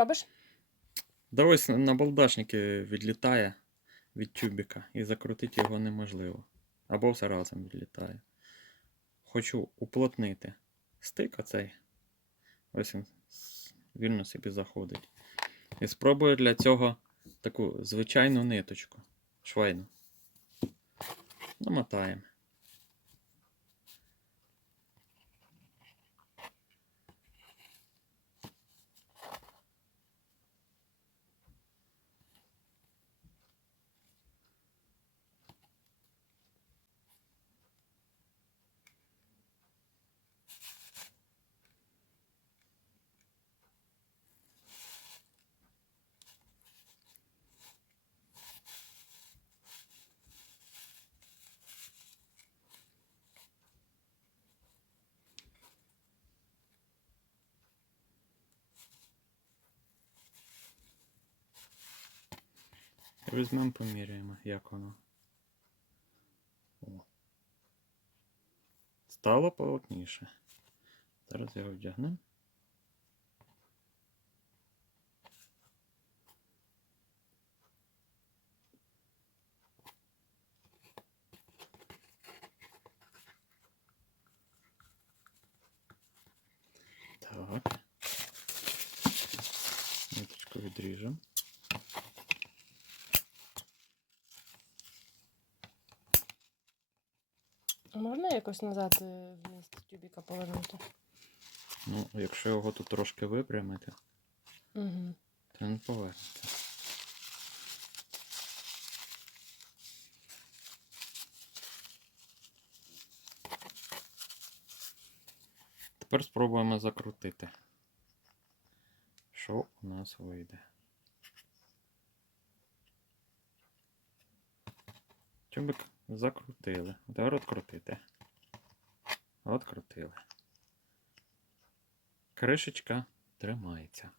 робиш? Да ось на балдашники відлітає від тюбіка і закрутити його неможливо. Або все разом відлітає. Хочу уплотнити стик оцей. Ось він вільно собі заходить. І спробую для цього таку звичайну ниточку. Швейну. Намотаємо. Візьмемо, поміряємо, як воно. О. Стало плотніше. Зараз його вдягнемо. Так. Ниточку відріжемо. А Можна якось назад е, в місце тюбіка повернути? Ну, якщо його тут трошки випрямити, Угу. то він повернеться. Тепер спробуємо закрутити. Що у нас вийде? Тюбик закрутили. Тепер открутити. Открутили. Кришечка тримається.